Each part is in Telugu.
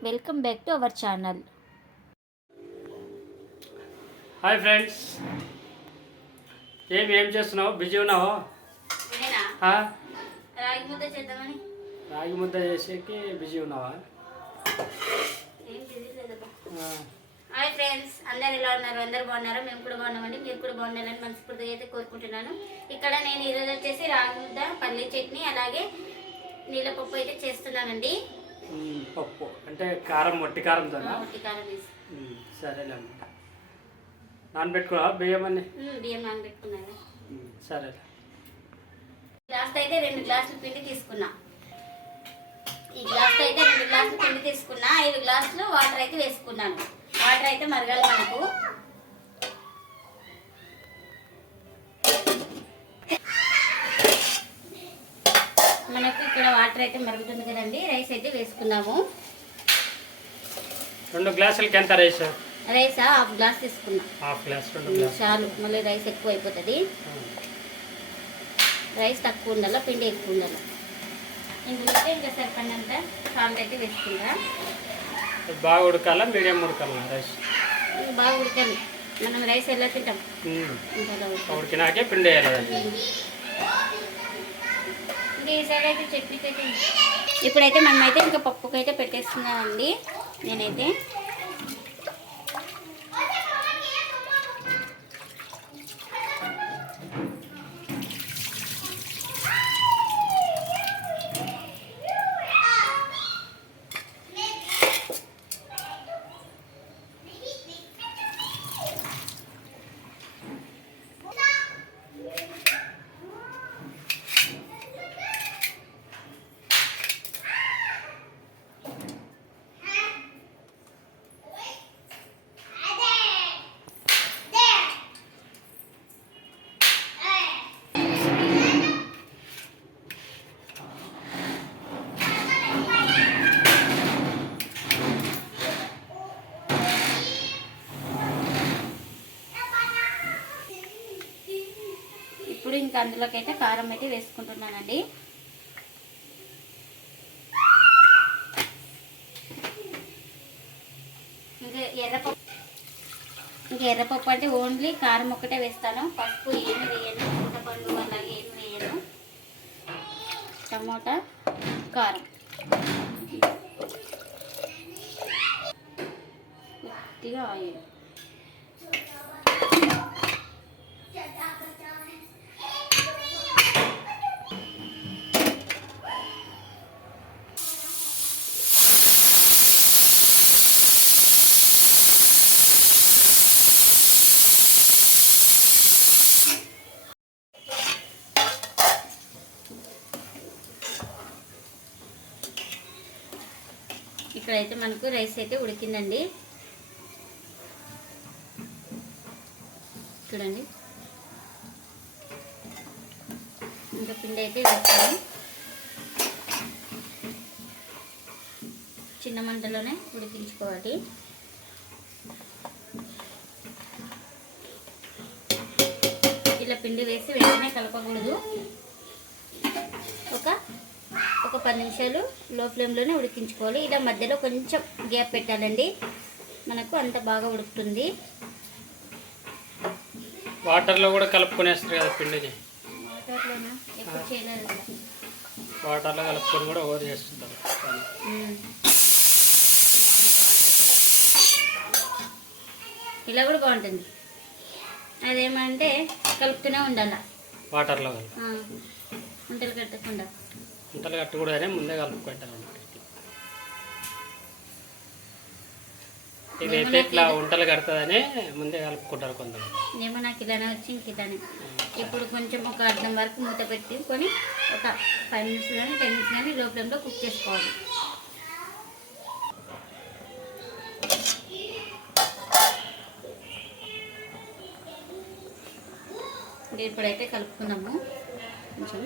Welcome back to our channel. Hi friends. ఏమి ఏం చేస్తున్నావు? బిజీ ఉన్నావు? ఆ? రాగి ముద్ద చేద్దామని. రాగి ముద్ద చేసేకి బిజీ ఉన్నావా. హాయ్ ఫ్రెండ్స్ అందరు ఎలా ఉన్నారు? అందరు బాగున్నారా? మేము కూడా బాగున్నామండి. మీరు కూడా బాగున్నారని మనస్ఫూర్తిగా అయితే కోరుకుంటున్నాను. ఇక్కడ నేను ఈరోజు వచ్చేసి రాగి ముద్ద పల్లి చట్నీ అలాగే నీళ్ళపప్పు అయితే చేస్తున్నానండి. పప్పు. అంటే కారం వట్టి కారంతోనా? ఒట్టి కారం వేసి ఉమ్, సరేలేమ్మా నానబెట్టుకున్నావా బియ్యం అన్ని? బియ్యం నానబెట్టుకున్నాను సరేలే. గ్లాస్ అయితే రెండు గ్లాసులు పిండి తీసుకున్నా. ఈ గ్లాస్ అయితే రెండు గ్లాసులు పిండి తీసుకున్నా ఐదు గ్లాసులు వాటర్ అయితే వేసుకున్నాను. వాటర్ అయితే మరగాలి మనకు. వాటర్ అయితే మరుగుతుంది కదండి రైస్ అయితే వేసుకున్నాము. రెండు గ్లాసులకి ఎంత రైస్? రైస్? హాఫ్ గ్లాస్ తీసుకున్నా. హాఫ్ గ్లాస్ రెండు గ్లాస్. చాలు మళ్ళీ రైస్ ఎక్కువ అయిపోతుంది. రైస్ తక్కువ ఉండాలి పిండి ఎక్కువ ఉండాలి? ఇందులో ఇంకా సరిపడినంత సాల్ట్ అయితే వేసుకుంటా. బాగా ఉడకాలా మీడియం ఉడకాలా రైస్? బాగా ఉడకాలి. మనం రైస్ ఎలా తింటాం. ఉడికినాకే పిండి వేయాలి దాన్ని. ఇంకా ఈ సైడ్ అయితే చట్నీకి అయితే ఇప్పుడైతే మనమైతే ఇంకా పప్పుకైతే పెట్టేస్తున్నామండి నేనైతే ఇప్పుడు ఇంకా అందులోకి అయితే కారం అయితే వేసుకుంటున్నానండి. ఇంకా ఎర్రపప్పు ఇంకా ఎర్రపప్పు అంటే ఓన్లీ కారం ఒక్కటే వేస్తాను. పసుపు ఏమి వేయను చింతపండు అలాగే ఏమి వేయను. టమోటా కారం. కొద్దిగా ఆయిల్. అయితే మనకు రైస్ అయితే ఉడికిందండి. చూడండి. ఇంకా పిండి అయితే వేస్తాను. చిన్న మంటలోనే ఉడికించుకోవాలి. ఇలా పిండి వేసి వెంటనే కలపకూడదు. పది నిమిషాలు లో ఫ్లేమ్లోనే ఉడికించుకోవాలి. ఇలా మధ్యలో కొంచెం గ్యాప్ పెట్టాలండి. మనకు అంత బాగా ఉడుకుతుంది. వాటర్లో కూడా కలుపుకొనేస్తారు కదా పిండిని? వాటర్లోనా? ఎప్పుడు చేయలేదు. కదా. వాటర్లో కలుపుకొని కూడా ఓవర్ చేస్తుంటారు. ఇలా కూడా బాగుంటుంది. అదేమంటే కలుపుతూనే ఉండాల. వాటర్లో వంటలు కట్టకుండా. వంటలు కట్టకూడదనే ముందే కలుపుకుంటారు అన్నమాట. ఇదైతే ఇట్లా వంటలు కడుతుందనే ముందే కలుపుకుంటారు కొంతమంది ఏమో నాకు ఇలానే వచ్చి ఇంక ఇలానే ఇప్పుడు కొంచెం ఒక అర్థం వరకు మూత పెట్టుకొని ఒక ఫైవ్ మినిట్స్ కానీ టెన్ మినిట్స్ కానీ లో ఫ్లేమ్లో కుక్ చేసుకోవాలి. ఇప్పుడైతే కలుపుకున్నాము. కొంచెం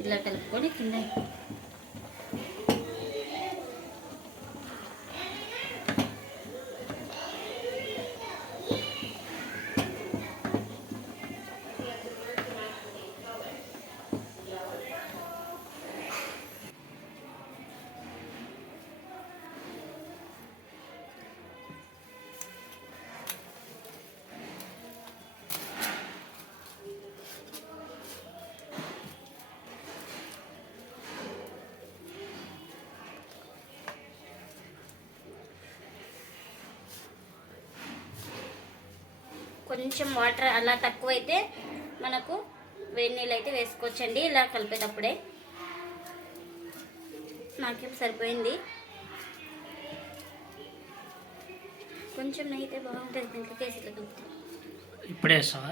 ఇలా కలుపుకొని కింద కొంచెం వాటర్ అలా తక్కువ అయితే మనకు వేడి నీళ్ళు అయితే వేసుకోవచ్చండి ఇలా కలిపేటప్పుడే. నాకేం సరిపోయింది. కొంచెం నెయ్యి అయితే బాగుంటుంది దీంట్లో కేసి ఇట్లా కలిపితే. ఇప్పుడే వేస్తావా?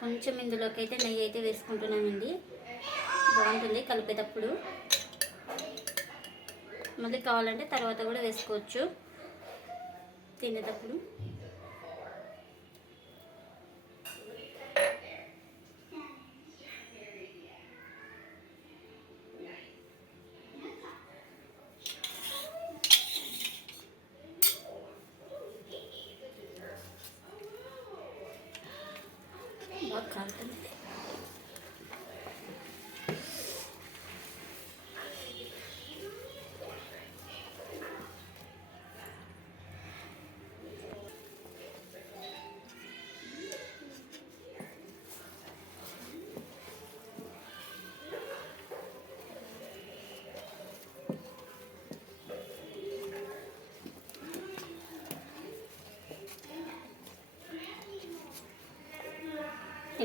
కొంచెం ఇందులోకి అయితే నెయ్యి అయితే వేసుకుంటున్నానండి బాగుంటుంది కలిపేటప్పుడు. మళ్ళీ కావాలంటే తర్వాత కూడా వేసుకోవచ్చు. తినేటప్పుడు. బాగా కాలుతుంది.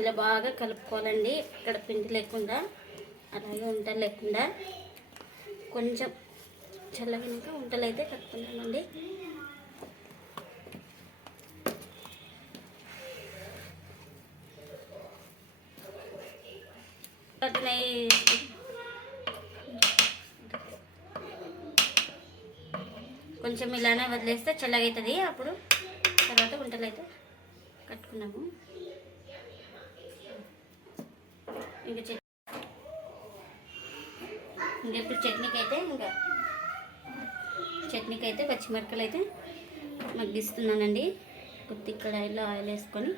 ఇలా బాగా కలుపుకోవాలండి. ఇక్కడ పిండి లేకుండా అలాగే ఉంట లేకుండా. కొంచెం చల్లగినాక ఉంటలు అయితే కలుపుకుంటామండి కొంచెం ఇలానే వదిలేస్తే చల్లగవుతుంది అప్పుడు తర్వాత వంటలు అయితే కట్టుకున్నాము ఇంకా చట్నీ. ఇంకా ఇప్పుడు చట్నీకి అయితే ఇంకా చట్నీకి అయితే పచ్చిమిరపకాయలు అయితే మగ్గిస్తున్నానండి. కొద్ది కడాయిలో ఆయిల్ వేసుకొని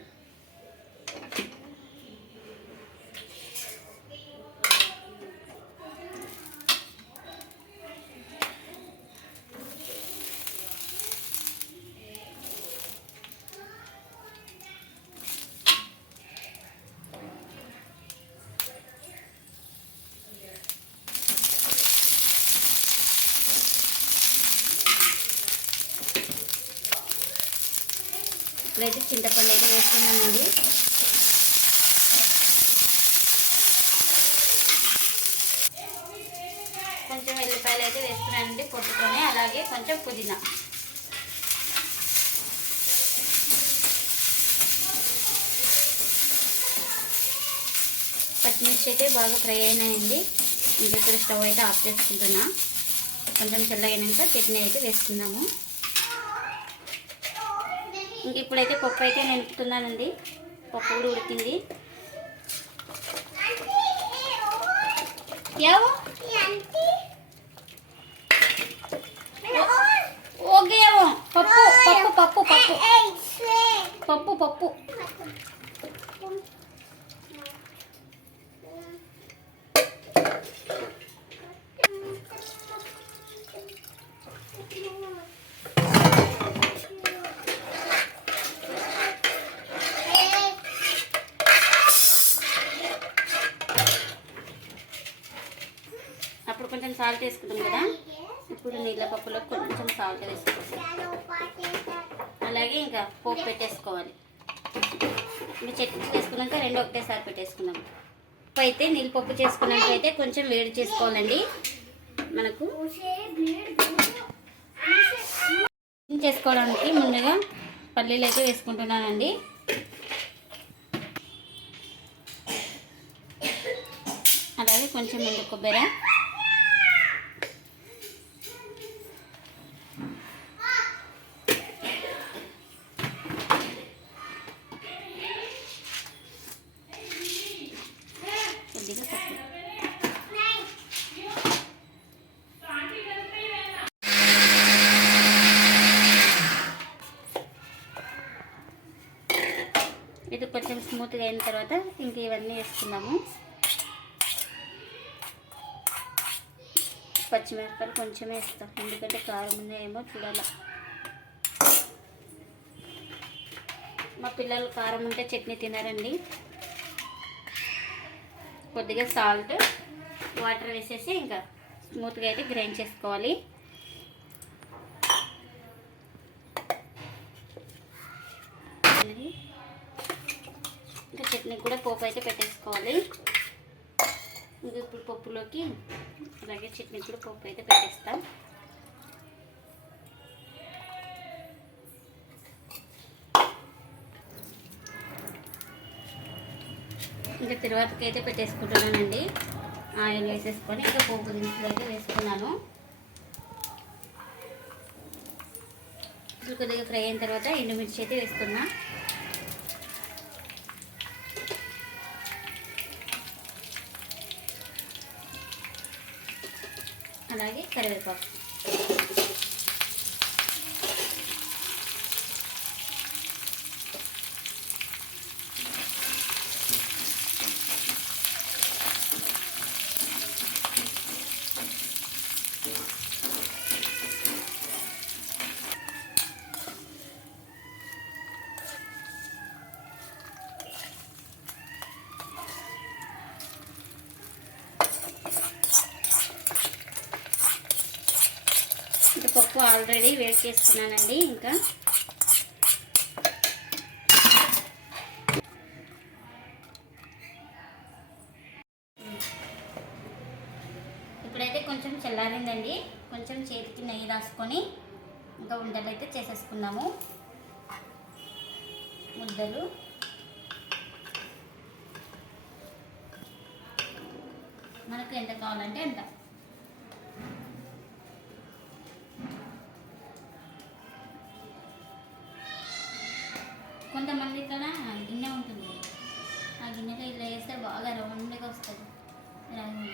ఇప్పుడైతే చింతపండు అయితే వేస్తున్నానండి కొంచెం ఎల్లిపాయలు అయితే వేస్తున్నానండి పొట్టుకొని అలాగే కొంచెం పుదీనా. పచ్చిమిర్చి అయితే బాగా ఫ్రై అయినాయండి. ఇంకా స్టవ్ అయితే ఆఫ్ చేసుకుంటున్నా. కొంచెం చల్లగైనాక చట్నీ అయితే వేసుకుందాము. ఇంక ఇప్పుడైతే పప్పు అయితే నింపుతున్నానండి పప్పు కూడా ఉడికింది. ఓకే పప్పు పప్పు పప్పు పప్పు. పప్పు పప్పు అప్పుడు కొంచెం సాల్ట్ వేసుకుంటాం కదా? ఇప్పుడు నీళ్ళ పప్పులో కొంచెం సాల్ట్ వేసుకోవాలి. అలాగే ఇంకా పోపు పెట్టేసుకోవాలి. ఇప్పుడు చట్నీ చేసుకున్నాక రెండు ఒకటేసారి పెట్టేసుకున్నాం పప్పు అయితే నీళ్ళు పప్పు చేసుకున్నాక అయితే కొంచెం వేడి చేసుకోవాలండి. మనకు చేసుకోవడానికి ముందుగా పల్లీలు అయితే వేసుకుంటున్నానండి. అలాగే కొంచెం ఎండు కొబ్బరి ఇది కొంచెం స్మూత్గా అయిన తర్వాత ఇంక ఇవన్నీ వేసుకున్నాము పచ్చిమిరపకాయలు కొంచెం వేస్తాం. ఎందుకంటే కారం ఉన్నాయేమో చూడాల. మా పిల్లలు కారం ఉంటే చట్నీ తినారండి. కొద్దిగా సాల్ట్ వాటర్ వేసేసి ఇంకా స్మూత్గా అయితే గ్రైండ్ చేసుకోవాలి. Thank ఇంకా చట్నీ కూడా పోపు అయితే పెట్టేసుకోవాలి. ఇంకా ఇప్పుడు పప్పులోకి అలాగే చట్నీ కూడా పప్పు అయితే పెట్టేస్తాం. ఇంకా తిరువాతకి అయితే పెట్టేసుకుంటున్నానండి. ఆయిల్ వేసేసుకొని ఇంకా పోపు దినుసులు అయితే వేసుకున్నాను. ఇప్పుడు కొద్దిగా ఫ్రై అయిన తర్వాత ఎండుమిర్చి అయితే వేసుకున్నాను అలాగే కరివేపాకు ఇంకా పప్పు ఆల్రెడీ వేడి చేస్తున్నానండి ఇంకా. ఇప్పుడైతే కొంచెం చల్లారిందండి. కొంచెం చేతికి నెయ్యి రాసుకొని ఇంకా ఉండలు అయితే చేసేసుకున్నాము ముద్దలు. మనకు ఎంత కావాలంటే అంత. వేస్తే బాగా రౌండ్గా వస్తుంది రాగి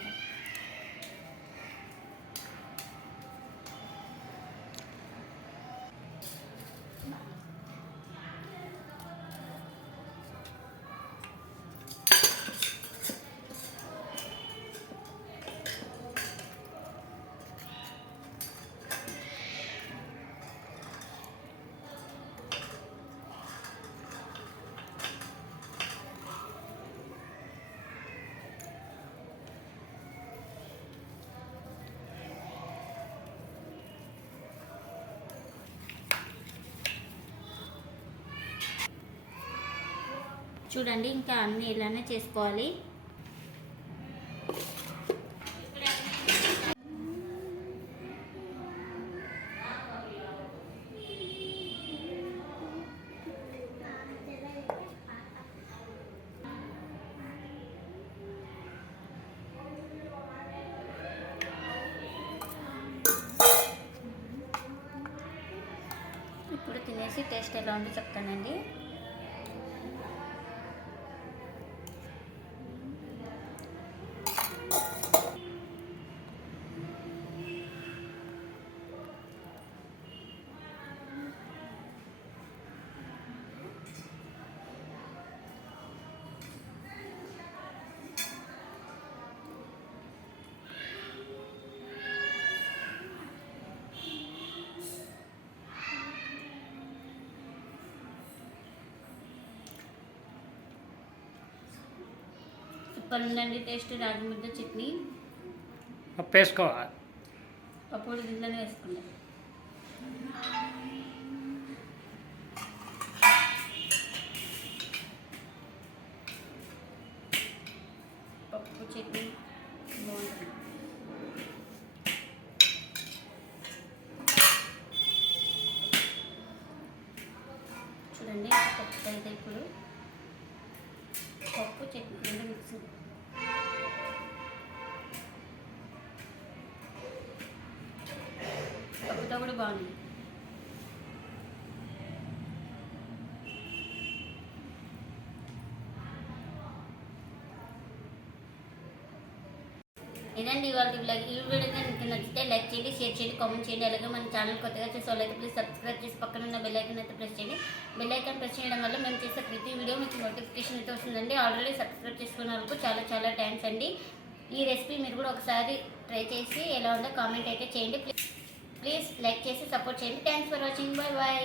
చూడండి ఇంకా అన్ని ఇలానే చేసుకోవాలి. ఇప్పుడు తినేసి టేస్ట్ ఎలా ఉందో చెప్తానండి. సూపర్ ఉందండి టేస్ట్ రాగి ముద్ద చట్నీ. పప్పు వేసుకోవాలి పప్పుడు దీంట్లోనే వేసుకుంటాం పప్పు చట్నీ బాగుంటుంది చూడండి పప్పు అయితే ఇప్పుడు పప్పు చట్నీ రెండు మిక్సింగ్ పప్పుతో కూడా బాగుంది. ఇదండి ఇవాళ బ్లాగ్ ఈ వీడియో కనుక నచ్చితే లైక్ చేయండి షేర్ చేయండి కామెంట్ చేయండి. అలాగే మన ఛానల్ కొత్తగా చూసే వాళ్ళైతే ప్లీజ్ సబ్స్క్రైబ్ చేసి పక్కన ఉన్న బెల్ ఐకన్ అయితే ప్రెస్ చేయండి. బెల్ ఐకన్ ప్రెస్ చేయడం వల్ల మేము చేసే ప్రతి వీడియో మీకు నోటిఫికేషన్ అయితే వస్తుందండి. ఆల్రెడీ సబ్స్క్రైబ్ చేసుకున్న వాళ్ళకు చాలా చాలా థ్యాంక్స్ అండి. ఈ రెసిపీ మీరు కూడా ఒకసారి ట్రై చేసి ఎలా ఉందో కామెంట్ అయితే చేయండి. ప్లీజ్ ప్లీజ్ లైక్ చేసి సపోర్ట్ చేయండి thanks for watching bye bye